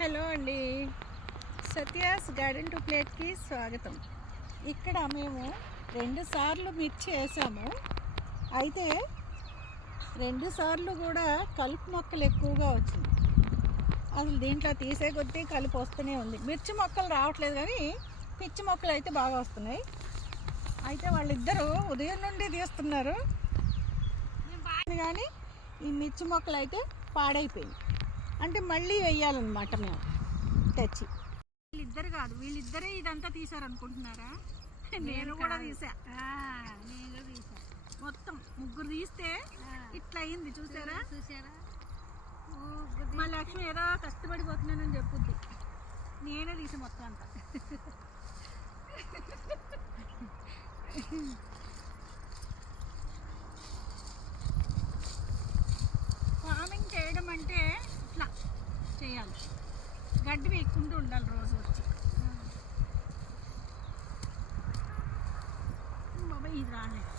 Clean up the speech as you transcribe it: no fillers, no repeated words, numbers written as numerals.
Hello అండి, Satya's garden to ప్లేట్కి స్వాగతం. ఇక్కడ మేము 2 సార్లు మిర్చి వేసాము. అయితే 2 సార్లు కూడా కలుపు మొక్కలు ఎక్కువగా వచ్చింది. అసలు దీంట్లో తీసే కొద్దీ కలుపు వస్తూనే ఉంది. మిర్చి మొక్కలు రావట్లేదు కానీ పిచ్చి మొక్కలు అయితే బాగా వస్తున్నాయి. అయితే వాళ్ళిద్దరూ ఉదయం నుండి తీస్తున్నారు కానీ ఈ మిర్చి మొక్కలు అయితే పాడైపోయింది. అంటే మళ్ళీ వెయ్యాలన్నమాట మేము తెచ్చి. వీళ్ళిద్దరే ఇదంతా తీసారనుకుంటున్నారా? నేను కూడా తీసా. మొత్తం ముగ్గురు తీస్తే ఇట్లా అయింది. చూసారా? మా లక్ష్మి ఏదో కష్టపడిపోతున్నానని చెప్పుద్ది. నేనే తీసా మొత్తం అంతా. ఫార్మింగ్ చేయడం అంటే ఇట్లా చేయాలి. గడ్డి వేయకుండా ఉండాలి రోజు వచ్చి. బాబాయ్ ఇది రాలేదు.